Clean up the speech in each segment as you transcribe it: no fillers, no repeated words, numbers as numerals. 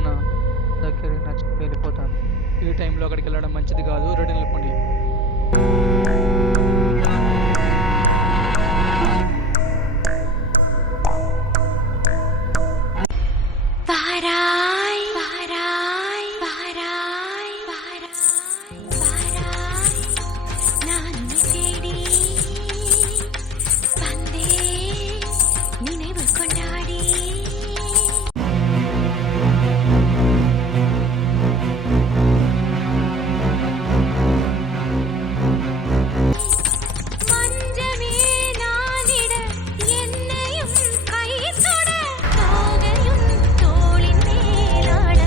ఏమన్నా దగ్గరికి నచ్చి వెళ్ళిపోతాను. ఈ టైంలో అక్కడికి వెళ్ళడం మంచిది కాదు. రిటర్న్ వెళ్ళిపోండి. వారాయ్ వారాయ్ వారాయ్ వారాయ్ వారాయ్ నాను తేడి వందే నిனைவு கொண்டாடி மஞ்சமே நானிட என்னையும் கை தொட தோகையும் தோளின் மேலாட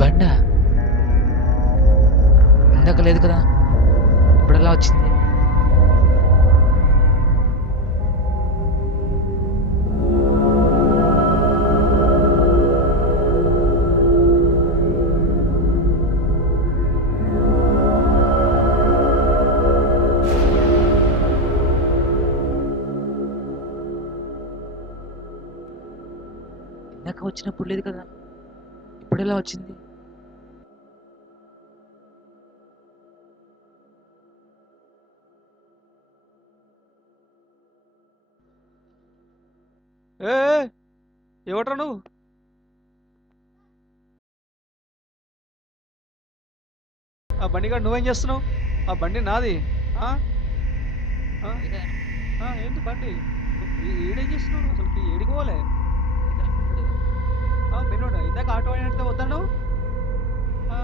బండ ఇందాక లేదు కదా, ఇప్పుడు ఎలా వచ్చింది? ఇందాక వచ్చినప్పుడు లేదు కదా, ఇప్పుడు ఎలా వచ్చింది? ఏ ఎవట్రా నువ్వు? ఆ బండి కాడ నువ్వేం చేస్తున్నావు? ఆ బండి నాది. ఆ? ఆ? ఏంటి బండి? ఈడేం చేస్తున్నావు అసలు? ఏడికి పోలే? మెనోడా ఇందాక ఆటో అయినట్టు వద్దన్నావు. ఆ,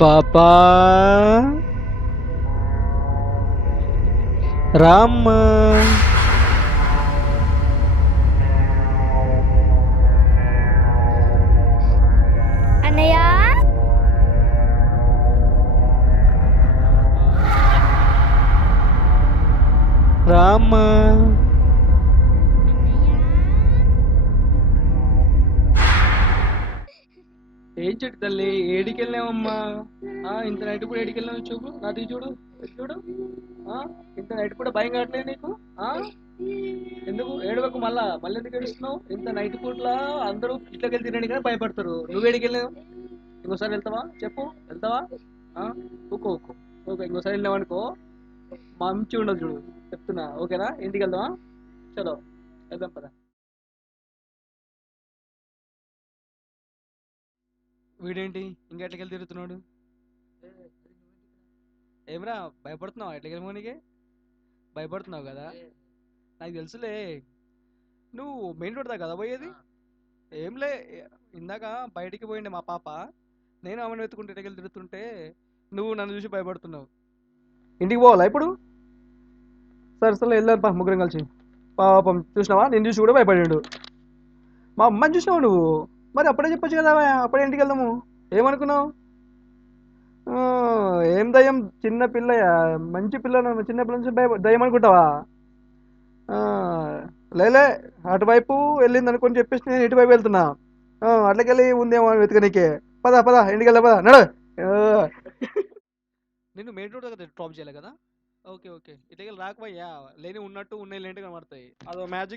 పాపా రామ్మ అన్నయ్య రామ్మ ఏం చెట్టు తల్లి ఏడికి వెళ్ళామమ్మా? ఇంత నైట్ కూడా ఏడికి వెళ్ళాము? చూపు నాది చూడు, ఇటు చూడు. ఇంత నైట్ కూడా భయం కావట్లేదు నీకు? ఎందుకు ఏడవకు? మళ్ళా మళ్ళీ ఎందుకు ఏడుస్తున్నావు? ఇంత నైట్ పూట్ల అందరూ ఇట్లకి వెళ్ళి తినడానికి కానీ భయపడతారు. నువ్వు ఏడికి వెళ్ళావు? ఇంకోసారి వెళ్తావా? చెప్పు, వెళ్తావా? ఊకో ఊకో ఓకే, ఇంకోసారి వెళ్ళావు అనుకో మంచిగా ఉండదు చూడు, చెప్తున్నా. ఓకేనా? ఇంటికి వెళ్దామా? చలో వెళ్దాం పద. వీడేంటి ఇంకా ఎట్లకెళ్ళి తిరుగుతున్నాడు? ఏమరా భయపడుతున్నావు? ఎట్లకెళ్ళి భయపడుతున్నావు కదా? నాకు తెలుసులే, నువ్వు మెయిన్ రోడ్ దా కదా పోయేది? ఏంలే, ఇందాక బయటికి పోయిండే మా పాప, నేను ఆమెను వెతుకుంటే ఎటకెళ్ళి తిరుగుతుంటే నువ్వు నన్ను చూసి భయపడుతున్నావు. ఇంటికి పోవాలా ఇప్పుడు? సరే సరే వెళ్ళారు పా ముగ్గురం కలిసి. పాపం చూసినావా, నేను చూసి కూడా భయపడాడు. మా అమ్మని చూసినావు నువ్వు, మరి అప్పుడే చెప్పొచ్చు కదా, అప్పుడే ఇంటికి వెళ్దాము. ఏమనుకున్నావు? ఆ, ఏం దయ్యం, చిన్న పిల్లయా, మంచి పిల్ల, చిన్న పిల్ల నుంచి దయ్యం అనుకుంటావా? ఆ, లేలే, అటువైపు వెళ్ళింది అనుకొని చెప్పేసి నేను ఇటువైపు వెళ్తున్నా. అట్లకెళ్ళి ఉందేమో అని వెతకనీకే. పద పద ఇంటికి వెళ్ళా, పద నడు. నేను మెయిన్ రోడ్ దగ్గర డ్రాప్ చేయాలి కదా. ఓకే ఓకే, ఇట్లా రాకపోయా లేని ఉన్నట్టు ఉన్నాయి లేంటి కనబడతాయి. అదో మ్యాజిక్.